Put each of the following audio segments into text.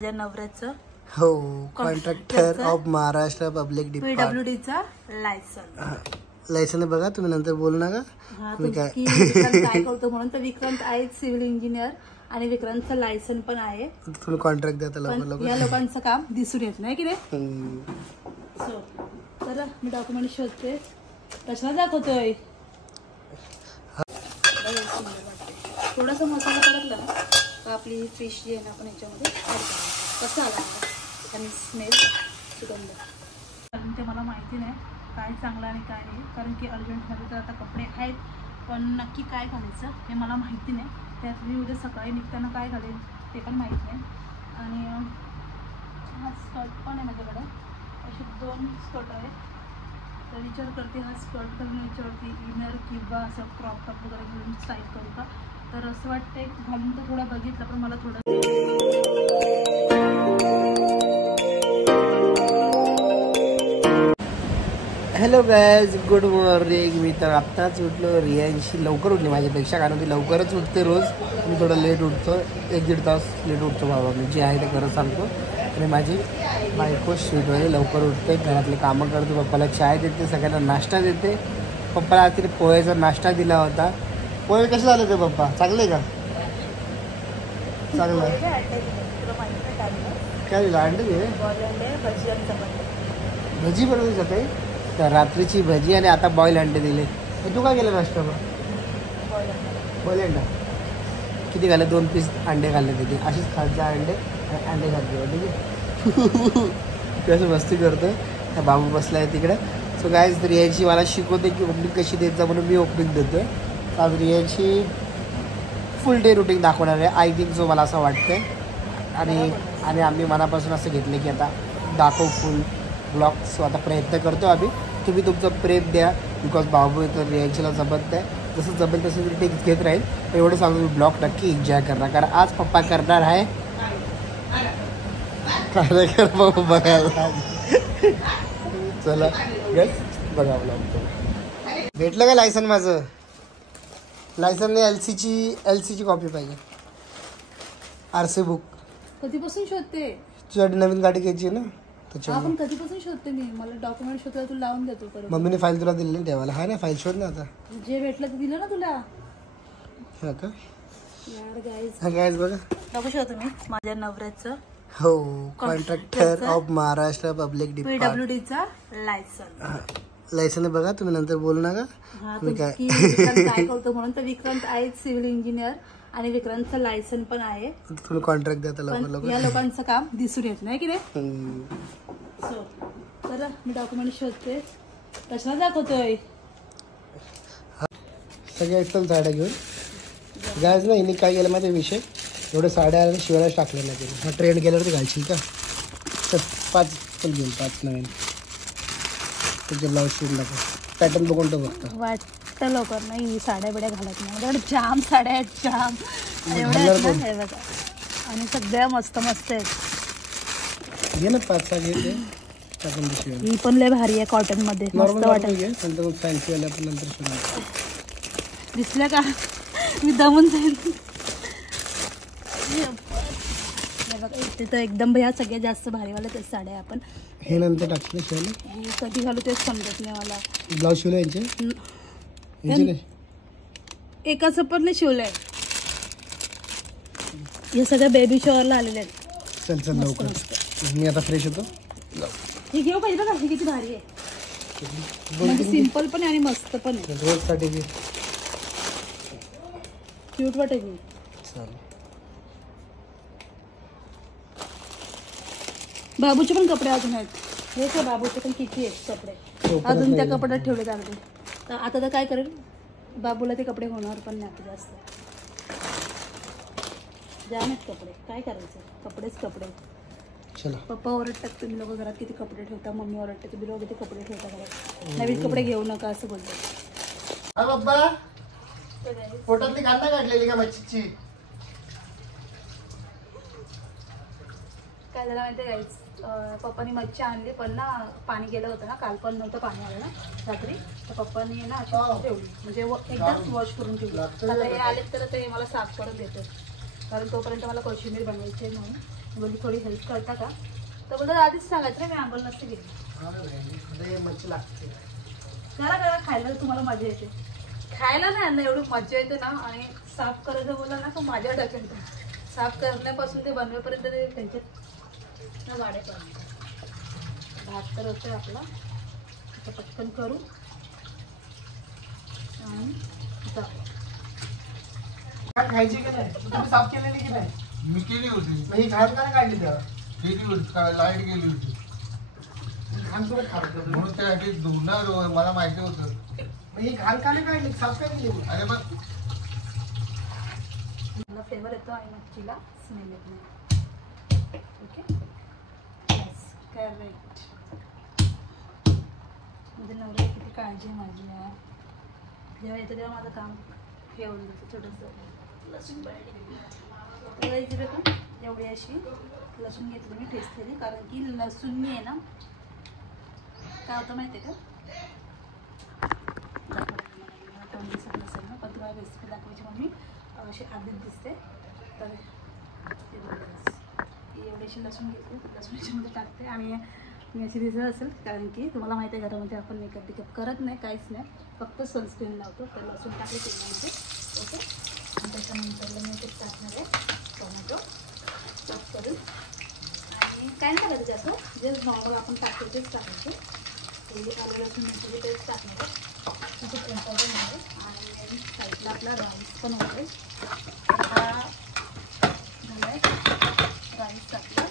माझ्या नवऱ्याचं हो कॉन्ट्रॅक्टर ऑफ महाराष्ट्र पब्लिक PWDचा लायसन बघा तुम्ही नंतर बोलू नका काय करतो म्हणून. तर विक्रांत आहे सिव्हिल इंजिनियर आणि विक्रांतचं लायसन पण आहे. तुम्ही कॉन्ट्रॅक्ट द्या लवकर. या लोकांचं काम दिसून येत नाही की नाही. तर मी डॉक्युमेंट शोधते. कशाला दाखवतोय. थोडासा मसाला टाकला ना तर आपली फिश जी आहे ना आपण याच्यामध्ये ऍड करायची. कसं आला आणि स्मेल सुगंध कारण ते मला माहिती नाही काय चांगलं आणि काय नाही. कारण की अर्जंटमध्ये तर आता कपडे आहेत पण नक्की काय घालायचं हे मला माहिती नाही. त्यात मी उद्या सकाळी निघताना काय घालेल ते पण माहीत नाही. आणि हा स्कर्ट पण आहे माझ्याकडे. असे 2 स्कर्ट आहेत. तर विचार करते हा स्कर्ट घालून याच्यावरती इनर किंवा असं क्रॉप टॉप वगैरे घालून स्टाईल करू का. तर असं वाटतंय घालून तर थोडं बघितलं पण मला थोडं. Hello guys, good morning. मी तर आत्ताच उठलो. रियांशी लवकर उठली माझ्यापेक्षा, कारण ती लवकरच उठते रोज. मी थोडं लेट उठतो, 1-1.5 तास लेट उठतो बाबा. मी जे आहे ते खरं सांगतो. आणि माझी बायको स्वीटमध्ये लवकर उठते, घरातले कामं करते, पप्पाला चाय देते, सगळ्यांना नाश्ता देते. पप्पाला आज तिने पोह्याचा नाश्ता दिला होता. पोहे कसे झाले ते पप्पा, चांगले का? चांगलं काय दिलं? अंडे दिले, भजी बनवली सकाळी. तर रात्रीची भजी आणि आता बॉईल अंडे दिले. तू काय केलं नाश्ता मग? बॉईल अंडा किती खाल्ले? 2 पीस अंडे खाल्ले तिथे. अशीच खायचे अंडे खाल्ले. ठीक आहे. कसं मस्ती करतो. त्या बाबू बसला आहे तिकडे. सो काय तर रियाची मला शिकवते की ओपनिंग कशी द्यायचं म्हणून मी ओपनिंग देतो. आज रियाची फुल डे रुटीन दाखवणार आहे आय थिंक. सो मला असं वाटतंय. आणि आम्ही मनापासून असं घेतलं की आता दाखव फुल ब्लॉग. सो आता प्रयत्न करतो आम्ही. तुम्ही तुमचं प्रेम द्या बिकॉज बाबू तर रियांशीला जमत नाही. जसं जमेल तसं मी टेक्स घेत राहील. एवढं सांगून मी ब्लॉग नक्की एन्जॉय करणार, कारण आज पप्पा करणार आहे कार्यक्रम बघायला. चला गस बघा ब्लॉग. भेटलं का लायसन माझं? लायसनने एल सीची कॉपी पाहिजे. RC book. कधीपासून शोधते? तुझ्यासाठी नवीन गाडी घ्यायची ना आपण कधीपासून शोधते. मी मला डॉक्युमेंट शोधला तू लावून देतो परत. मम्मीने फाईल तुला दिली ठेवायला. हा ना फाईल शोध ना आता. जे भेटलं ते दिलं ना तुला. हा का यार गाईज. हा गाईज बघा बघू शकतो मी माझ्या नवऱ्याचं हो कॉन्ट्रॅक्टर ऑफ महाराष्ट्र पब्लिक PWDचा लायसन बघा तुम्ही नंतर बोलू नका. काय करतो म्हणून. तर विक्रांत आहे सिव्हिल इंजिनियर आणि विक्रांतचं लायसन पण आहे. तुम्ही कॉन्ट्रॅक्ट द्या लवकर. या लोकांचं काम दिसून येत नाही की नाही. तर मी डॉक्युमेंट शोधते. कशाला दाखवतोय. सगळ्या चल साड्या घेऊन जायच ना. हिने काय केलं माझ्या विषय एवढ्या साड्या आल्या शिवायलाच टाकल्या नाही. हा ट्रेंड गेल्यावर ते घालशील का. तर 5 पण घेऊन 5 नवीन त्याचे ब्लाऊज शिवून टाका. पॅटर्न बघून तो बघता वाटतं लवकर नाही. साड्या बिड्या घालत नाही. माझ्याकडे जाम साड्या आहेत जाम एवढ्या बघा. आणि सगळ्या मस्त मस्त आहेत. घे ना 5-6 घे. ही पण लय भारी आहे कॉटन मध्ये. मस्त वाटत. फॅन्सी वाल्या पण नंतर शिवून दिसल्या का मी दमून जाईल. तिथं एकदम ह्या सगळ्यात जास्त भारीवाल्या त्या साड्या आपण हे नंतर टाकले शिवायला. कधी घालू तेच समजत नाही मला. ब्लाऊज शिवले यांचे एकाच पण नाही शिवलंय. हे सगळ्या बेबी शॉवरला आलेले आहेत. चल लवकर. मी आता फ्रेश होतो. हे घेऊ पाहिजे बघा. ही किती भारी आहे. म्हणजे सिम्पल पण आहे आणि मस्त पण आहे. रोजसाठी क्यूट वाटेल. बाबूचे पण कपडे अजून आहेत. हे काय बाबूचे पण किती आहेत कपडे अजून त्या कपड्यात ठेवले जाते. तर आता तर काय करेल बाबूला ते कपडे होणार पण नाही आता जास्त. जाम आहेत कपडे. काय करायचं कपडेच कपडे. चला पप्पा ओरडतात तुम्ही लोक घरात किती कपडे ठेवता. मम्मी ओरडते तुम्ही लोक किती कपडे ठेवता घरात. नवीन कपडे घेऊ नका असं बोलतो. बाबा पोटातली कांदा काढलेली का मच्छीची? काय झालं माहिती आहे गाईच. पप्पानी मच्छी आणली पण ना पाणी गेलं होतं ना. काल पण नव्हतं पाणी आलं ना रात्री. तर पप्पानी ना अशी ठेवली म्हणजे एकदाच वॉश करून ठेवली. आता हे आले तर ते मला साफ करून देते कारण तोपर्यंत मला कोशिंबीर बनवायची आहे म्हणून. बोलली थोडी हेल्प करता का, तर बोलतात आधीच सांगायचं ना, मी आंघोळ नसते गेली. मच्छी लागते जरा करा खायला, तुम्हाला मजा येते. खायला नाही ना एवढी मजा येते ना. आणि साफ करायचं बोललं ना तर माझ्या डोक्यात साफ करण्यापासून ते बनवेपर्यंत ते त्यांच्यात ना गाड्यापर्यंत. भात तर होतं आपला, आता पटकन करू आणि जाऊ. खायची की नाही? तुम्ही साफ केलेली की नाही? मी केली होती. मग ही घाण का काढली तेव्हा? केली होती, लाईट गेली होती घाण सोबत खात म्हणून त्यासाठी धुणार मला माहिती होतं. मग ही घाण का नाही काढली? साफ काय केली? अरे मग मला फ्लेवर येतो आणि मच्छीला स्मेल येत नाही. Okay, yes, correct. म्हणजे नवऱ्याला किती काळजी आहे माझी यार. जेव्हा येतं तेव्हा माझं काम हे होऊन जातं. छोटंसं लसूण पाहिजे इथे पण एवढी अशी लसूण घेतली मी ठेचलेली, कारण की लसूणनी आहे ना काय होतं माहिती आहे का, तोंड दिसत नसेल ना, पण तुम्हाला रेसिपी दाखवायची म्हणून मी अशी आधीच दिसते. तर एवढी अशी लसूण घेतली, लसूण याच्यामध्ये टाकते. आणि मी अशी दिसत असेल कारण की तुम्हाला माहिती आहे घरामध्ये आपण मेकअप करत नाही, काहीच नाही, फक्त सनस्क्रीन लावतो. तर लसूण टाकले तेलामध्ये. ओके, आणि त्याच्यानंतर मी ते टाकणार आहे टोमॅटो चॉप करून. आणि काय नाही करायचं असं जे नॉर्मल आपण टाकतो तेच टाकायचं. हे आलं लसूण मिरची पेस्ट टाकणार आहे, खूप इम्पॉर्टंट आहे. आणि साईडला आपला राईस पण होतो. हा झाला आहे राईस टाकला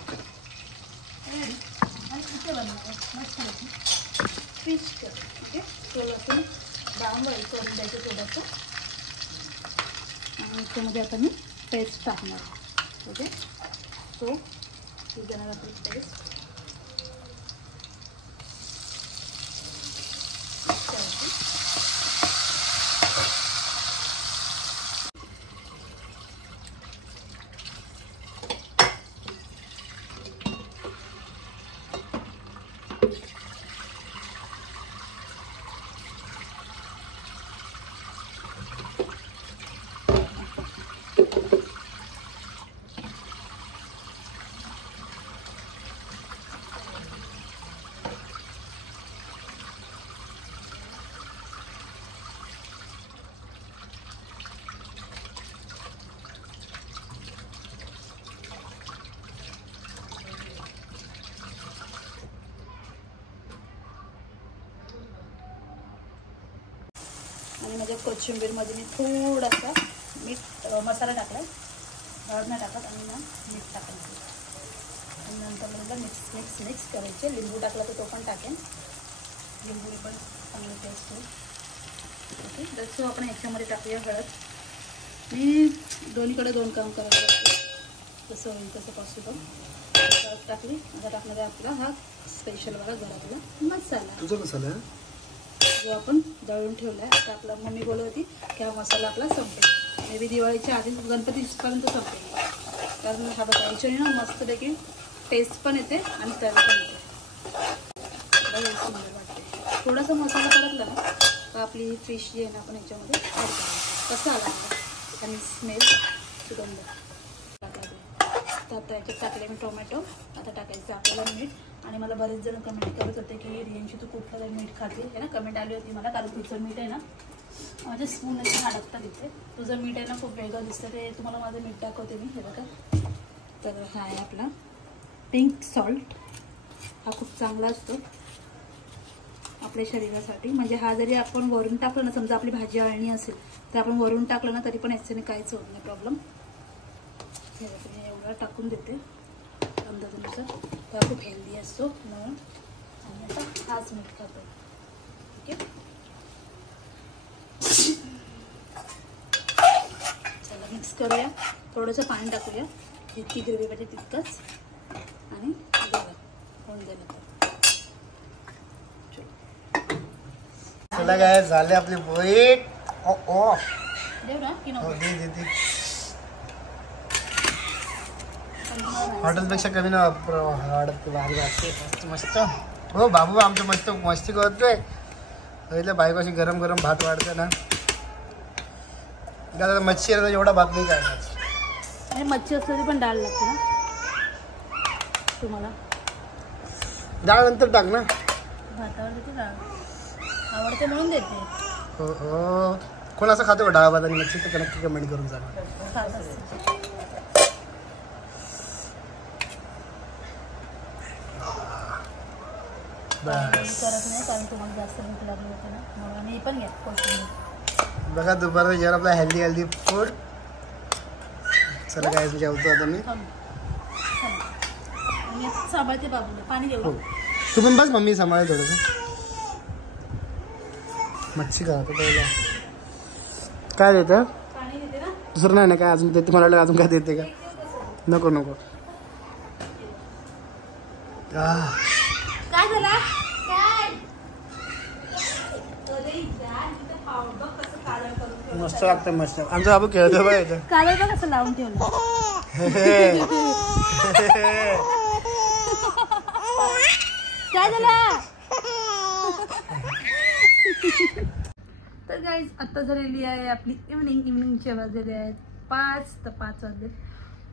रेडी. आणि इथे बनवतो मस्त होती फिश कर. ओके, तो लसूण ब्राऊन बॉईल करून द्यायचं थोडंसं. आणि त्यामध्ये आता मी पेस्ट टाकणार. ओके, सो ती जाणार आपली पेस्ट. आणि माझ्या कोथिंबीरमध्ये मी थोडासा मसाला टाकला, हळद नाही टाकत, आणि ना मीठ टाकायचं. आणि नंतर मिक्स करायचे. लिंबू टाकला तर तो पण टाकेन, लिंबू पण चांगलं टेस्ट होईल. ओके, जसं आपण ह्याच्यामध्ये टाकूया हळद. मी दोन्हीकडे दोन काम करायला लागते, जसं होईल तसं पॉसिबल. हळद टाकली. आता टाकणार आहे आपला हा स्पेशलवाला घरातला मसाला. तुझा मसाला जो आपण दळून ठेवला आहे. आता आपला मम्मी बोलत होती की हा मसाला आपला संपेल, मे बी दिवाळीच्या आधीच गणपतीपर्यंत संपेल. कारण हा बघा याच्याने ना मस्तपैकी टेस्ट पण येते आणि तरी पण येते, सुंदर वाटते. थोडासा मसाला परतला ना तर आपली फिश जी आहे ना आपण याच्यामध्ये ॲड करायची. कसं आला आणि स्मेल सुगंध टाकला. तर आता याच्यात टाकले मी टोमॅटो. आता टाकायचं आपल्याला मीठ. आणि मला बरेच जण कमेंट करत होते की रियांशी तू कुठलं मीठ खाते आहे ना, कमेंट आली होती मला. कारण तुझं मीठ आहे ना माझ्या स्पून अशी अडकता तिथे, तुझं मीठ आहे ना खूप वेगळं दिसतं. ते तुम्हाला माझं मीठ दाखवते मी, हे बघा. तर हा आहे आपला पिंक सॉल्ट. हा खूप चांगला असतो आपल्या शरीरासाठी. म्हणजे हा जरी आपण वरून टाकलं ना, समजा आपली भाजी अळणी असेल तर आपण वरून टाकलं ना तरी पण याच्याने काहीच होत नाही प्रॉब्लेम. हे बघा मी एवढा टाकून देते अंदाजानुसार. तर खूप हेल्दी असतो म्हणून. आणि आता हाच मीठ खातो. ओके, चला मिक्स करूया. थोडंसं पाणी टाकूया, जितकी ग्रेव्ही पाहिजे तितकंच. आणि होऊन जाईल. चला काय झाले आपले पोईट. देऊ ना की नको? हॉटेलपेक्षा कमी ना वाढत भारी वाटते. मस्त मस्त. हो बाबू आमचं मस्त मस्ती करतोय. पहिल्या बायको अशी गरम गरम भात वाढते ना. मच्छी एवढा भात नाही काय. आणि मच्छी असली पण डाळ लागते ना. तुम्हाला डाळ नंतर टाक ना. भातावर देते डाळ आवडते म्हणून देते. हो हो. कोण असं खातो का डाळ भात आणि मच्छी? तर नक्की कमेंट करून सांगा. खात असते. करत नाही कारण तुम्हाला जास्त भूक लागली होती ना म्हणून. आणि पण घ्या कोशिंबीर. बघा दुपारचं जेवण आपलं हेल्दी फूड. चला काय जेवतो आता मी. आणि सांभाळते बाबूला पाणी हो देऊ. तू पण बस मम्मी सांभाळ थोडंसं. मच्छी खातो पहिला. काय देतं? पाणी देते ना. दुसरं नाही ना काय अजून देते? मला वाटलं अजून काय देते का. नको नको. काय झालं? मस्त लागतं मस्त. आमचा बाबू खेळतो बघा इथं. कालर बघ कसं लावून ठेवलं. काय झालं? तर गाईज आत्ता झालेली आहे आपली इव्हनिंगचे वाजलेले आहेत 5 तर 5 वाजले.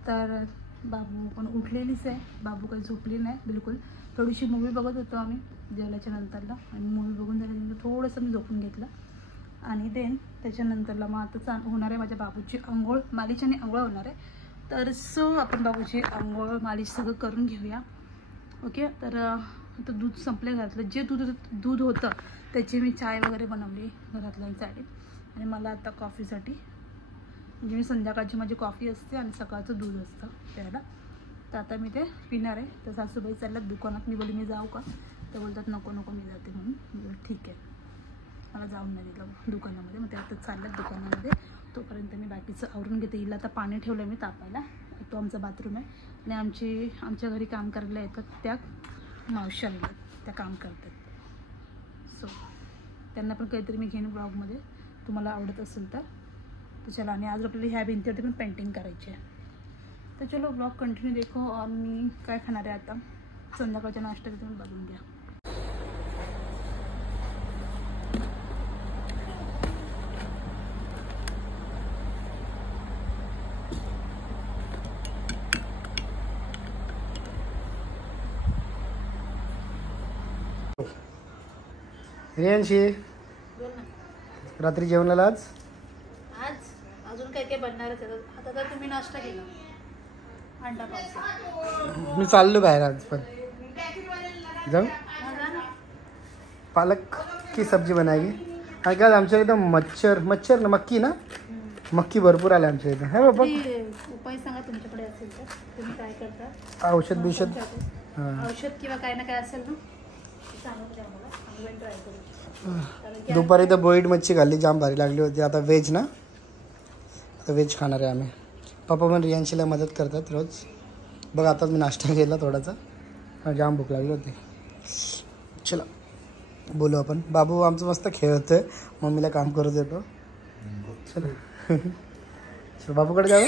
तर बाबू पण उठलेलीच आहे. बाबू काही झोपली नाही बिलकुल. थोडीशी मूवी बघत होतो आम्ही जेवल्याच्या नंतरला. आणि मूवी बघून झाल्यानंतर थोडंसं मी झोपून घेतलं. आणि देन त्याच्यानंतरला मग आता होणार आहे माझ्या बाबूची आंघोळ. मालिशाने आंघोळ होणार आहे. तर सो आपण बाबूची आंघोळ मालिश सगळं करून घेऊया. ओके. तर आता दूध संपले घरातलं. जे दूध होतं त्याची मी चाय वगैरे बनवली घरातल्यांसाठी. आणि मला आता कॉफीसाठी म्हणजे मी संध्याकाळची माझी कॉफी असते आणि सकाळचं दूध असतं प्यायला. तर आता मी ते पिणार आहे. तर सासूबाई चालल्यात दुकानात. मी बोलली मी जाऊ का? तर बोलतात नको नको मी जाते म्हणून. मी बोलली ठीक आहे. मला जाऊन नाही दिलं दुकानामध्ये. मग ते आता चालल्यात दुकानामध्ये. तोपर्यंत मी बाकीचं आवरून घेते. हिला आता पाणी ठेवलं आहे मी तापायला. तो आमचा बाथरूम आहे. आणि आमच्या घरी काम करायला येतात त्या मावशी आलेल्या त्या काम करतात. सो त्यांना पण काहीतरी मी घेईन ब्लॉगमध्ये तुम्हाला आवडत असेल तर. चला. आणि आज आपल्याला ह्या भिंतीवरती पण पेंटिंग करायची आहे. तर चलो ब्लॉग कंटिन्यू देखो. और मी काय खाणार आहे आता संध्याकाळच्या नाश्त्यात तुम्ही बघून घ्या. रियांशी बोल ना. रात्री जेवणाला आज अजून काय काय बनणारच आहे. आता तर तुम्ही नाश्ता केला अंडा पाव. मी चाललो बाहेर आज पण जाऊ. पालक की सब्जी बनाएगी. आणि काय आमच्या इथं मच्छर ना मक्की ना मक्की भरपूर आले आमच्या इथं. है बाबा उपाय सांगा तुमच्याकडे असेल तर. तुम्ही काय करता? औषध बिषध. औषध किंवा काय ना काय असेल ना सांगा द्या मला. आम्ही पण ट्राय करू. दुपारी तर बोईड मच्छी खाल्ली जाम भारी लागली होती. आता व्हेज ना. आता व्हेज खाणार आहे आम्ही. पप्पा पण रियांशीला मदत करतात रोज. बघ आताच मी नाश्ता केला थोडासा. जाम भूक लागली होती. चला बोलू आपण. बाबू आमचं मस्त खेळतोय. मम्मीला काम करू देतो. चला चल बाबूकडे जाऊ.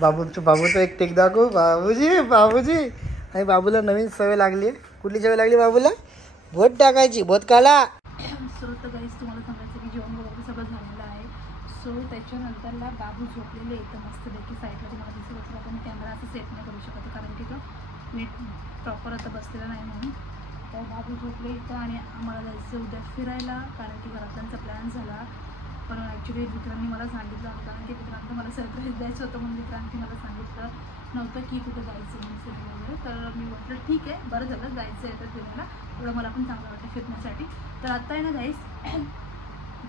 बाबूचं एक टेक दाखवू. बाबूजी. आणि बाबूला नवीन सवय लागली आहे. कुठली सवय लागली बाबूला? बोट टाकायची. बोट काला. सो तर गाईस तुम्हाला सांगायचं की जेवण वगैरे सगळं झालेलं आहे. सो त्याच्यानंतरला बाबू झोपलेले एकदम मस्तपैकी साईडला तुम्हाला दिसत असेल. आता मी कॅमेरा असं सेट नाही करू शकत कारण की तो नीट प्रॉपर आता बसलेला नाही म्हणून. तर बाबू झोपले इथं. आणि आम्हाला जायचं उद्या फिरायला कारण की घरातल्यांचा प्लॅन झाला. पण ॲक्च्युली मित्रांनी मला सांगितलं होतं कारण की मित्रांचं मला सरप्राईज द्यायचं होतं म्हणून मित्रांनी मला सांगितलं नव्हतं की कुठं जायचं म्हणून फिरायला वगैरे. तर मी म्हटलं ठीक आहे बरं झालं जायचं आहे तर फिरायला. थोडं मला पण चांगलं वाटतं फिरण्यासाठी. तर आता आहे ना गाईस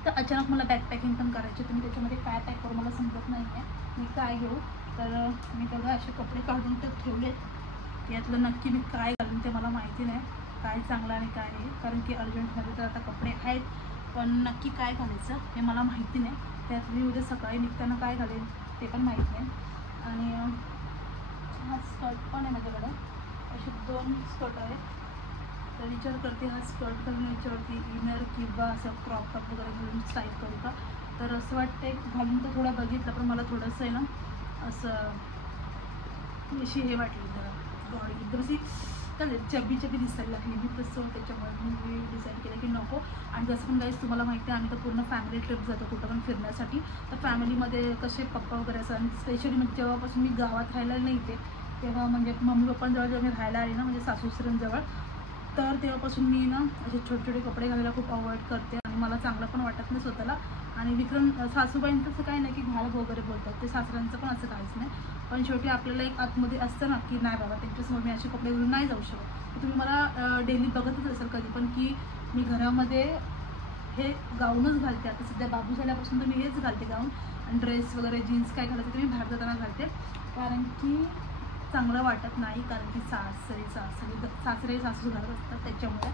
तर अचानक मला बॅकपॅकिंग पण करायची. तुम्ही त्याच्यामध्ये काय पॅक करू मला समजत नाही आहे मी काय घेऊ. तर मी बघा असे कपडे काढून तर ठेवलेत. यातलं नक्की मी काय घालून ते मला माहिती नाही काय चांगलं आणि काय नाही. कारण की अर्जंटमध्ये तर आता कपडे आहेत पण नक्की काय घालायचं हे मला माहिती नाही. त्यात मी उद्या सकाळी निघताना काय घालेन ते पण माहीत नाही. आणि हा स्कर्ट पण आहे माझ्याकडे. असे 2 स्कर्ट आहेत. तर विचार करते हा स्कर्ट घालून याच्यावरती इनर किंवा असं क्रॉप टॉप वगैरे घालून स्टाईल करू का. तर असं वाटतं घालून तर थोडं बघितलं पण मला थोडंसं आहे ना असं अशी हे वाटली जरा बॉडी एकदम अशी काय चबी दिसायला लागली मी. तसं त्याच्यामुळे मी डिसाईड केलं की नको. आणि जसं पण गाईस तुम्हाला माहिती आहे आम्ही तर पूर्ण फॅमिली ट्रिप जातो कुठं पण फिरण्यासाठी. तर फॅमिलीमध्ये कसे पप्पा वगैरे असं आणि स्पेशली म्हणजे जेव्हापासून मी गावात राहायला नाही तेव्हा म्हणजे मम्मी पप्पांजवळ जेव्हा मी राहायला आली ना, म्हणजे सासूसऱ्यांजवळ, तर तेव्हापासून मी ना असे छोटे छोटे कपडे घालायला खूप अवॉइड करते आणि मला चांगलं पण वाटत नाही स्वतःला. आणि विक्रम सासूबाईंचं असं काही नाही की घाल वगैरे बोलतात, ते सासऱ्यांचं पण असं काहीच नाही. पण शेवटी आपल्याला एक आतमध्ये असतं ना की नाही बाबा त्यांच्यासमोर मी असे कपडे घालून नाही जाऊ शकत. तुम्ही मला डेली बघतच असाल कधी पण की मी घरामध्ये हे गाऊनच घालते. आता सध्या बाबू झाल्यापासून तर मी हेच घालते गाऊन, आणि ड्रेस वगैरे जीन्स काय घालायचं ते मी बाहेर जाताना घालते, कारण की चांगलं वाटत नाही. कारण की सासरे सासू घालत असतात त्याच्यामुळे,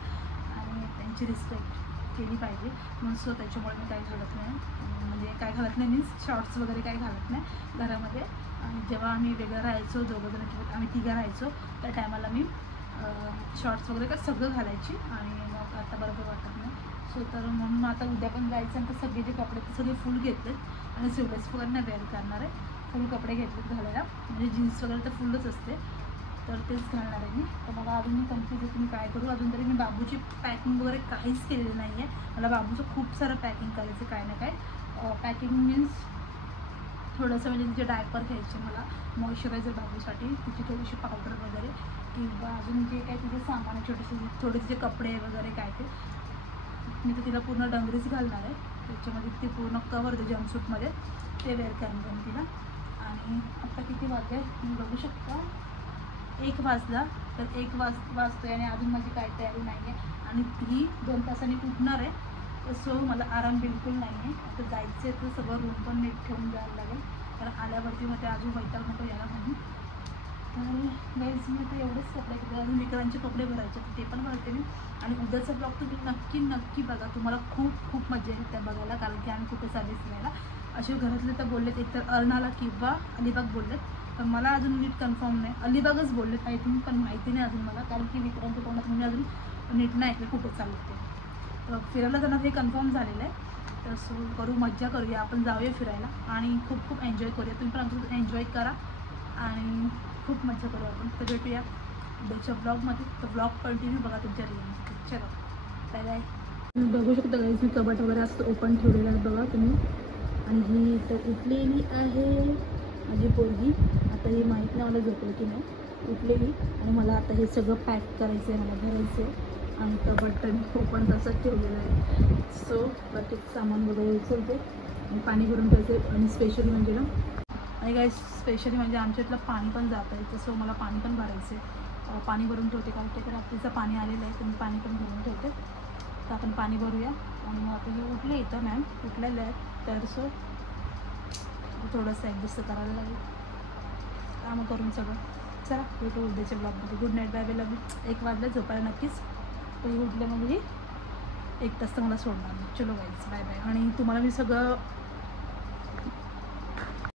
आणि त्यांची रिस्पेक्ट केली पाहिजे म्हणून सो त्याच्यामुळे मी काही घालत नाही. म्हणजे काय घालत नाही मीन्स शॉर्ट्स वगैरे काही घालत नाही घरामध्ये. आणि जेव्हा आम्ही वेगळं राहायचो दोघंजण किंवा आम्ही तिघं राहायचो त्या टायमाला मी शॉर्ट्स वगैरे काय सगळं घालायची, आणि मग आता बरोबर वाटत नाही. सो तर म्हणून आता उद्या पण जायचं आणि तर सगळे जे कपडे ते सगळे फुल घेतलेत आणि स्लीवलेस वगैरे नाही वेअर करणार आहे, फुल कपडे घेतलेत घालायला. म्हणजे जीन्स वगैरे तर फुलच असते, तर तेच घालणार आहे मी. तर मला अजून मी कन्फ्यूज आहे की मी काय करू. अजून तरी मी बाबूची पॅकिंग वगैरे काहीच केलेलं नाही आहे. मला बाबूचं खूप सारं पॅकिंग करायचं काय ना काय. पॅकिंग मीन्स थोडंसं म्हणजे तिचे डायपर घ्यायचे मला, मॉइश्चरायझर बाबूसाठी, तिची थोडीशी पावडर वगैरे, किंवा अजून जे काही तिचे सामान आहे छोटेसे थोडे तिचे कपडे वगैरे काय ते. मी तर तिला पूर्ण डंगरीच घालणार आहे, त्याच्यामध्ये ती पूर्ण कवर ते जम्पसूटमध्ये ते वेअर करणार आहे तिला. आणि आत्ता किती वाजले तुम्ही बघू शकता, 1 वाजला. तर 1 वाजतोय आणि अजून माझी काय तयारी नाही आहे, आणि ती 2 तासांनी उठणार आहे. सो मला आराम बिलकुल नाही आहे. आता जायचं आहे तर सगळं रूम पण नीट ठेवून जायला लागेल, कारण आल्यावरती मग ते अजून वैताग नको यायला म्हणून. तर गाईज मी आता एवढेच कपडे घेतले, अजून विक्रांचे कपडे भरायचे ते पण भरते मी. आणि उद्याचा ब्लॉग तुम्ही नक्की बघा, तुम्हाला खूप खूप मजा येईल त्या बघायला, कारण की आम्ही कुठे सर्विस न्यायला. असे घरातले तर बोललेत एकतर अर्नाला किंवा अलिबाग बोललेत, पण मला अजून नीट कन्फर्म नाही. अलिबागच बोललेत आय थिंक, पण माहिती नाही अजून मला, कारण की विक्रांच्या तोंडात मी अजून नीट नाही ऐकलं कुठे चाललं ते. तर फिरायला जाणार हे कन्फर्म झालेलं आहे. तर सो करू, मज्जा करूया, आपण जाऊया फिरायला आणि खूप खूप एन्जॉय करूया. तुम्ही पण आमचं एन्जॉय करा आणि खूप मज्जा करू आपण. तर भेटूया उद्याच्या ब्लॉगमध्ये. तर ब्लॉग कंटिन्यू बघा तुमच्या रिअलमध्ये. चला बाय बाय. तुम्ही बघू शकता गाईज मी कबट वगैरे असं ओपन ठेवलेलं आहे बघा तुम्ही. आणि ही तर उठलेली आहे माझी पोरगी. आता ही माहीत नाही मला झोपली की नाही, उठलेली. आणि मला आता हे सगळं पॅक करायचं आहे, मला भरायचं आहे. आणि कबट तर मी ओपन तसंच ठेवलेलं आहे. सो बाकीचं सामान वगैरे उचलते आणि पाणी भरून ठेवते. आणि स्पेशली म्हणजे ना, आणि काय स्पेशली म्हणजे आमच्या इथलं पाणी पण जातं आहे, सो मला पाणी पण भरायचं आहे. पाणी भरून ठेवते, कारण ते रात्रीचं पाणी आलेलं आहे, तर मी पाणी पण भरून ठेवते. तर आपण पाणी भरूया. आणि मग आता हे उठले इथं मॅम उठलेलं आहे, तर सो थोडंसं ॲडजस्ट करायला लागेल कामं करून सगळं. चला भेटू उद्याच्या ब्लॉगमध्ये. Good night, bye bye, love you. 1 वाजलं झोपायला नक्कीच. तर उठले म्हणजे 1 तास तर मला सोडणार नाही. चलो गाईज बाय बाय. आणि तुम्हाला मी सगळं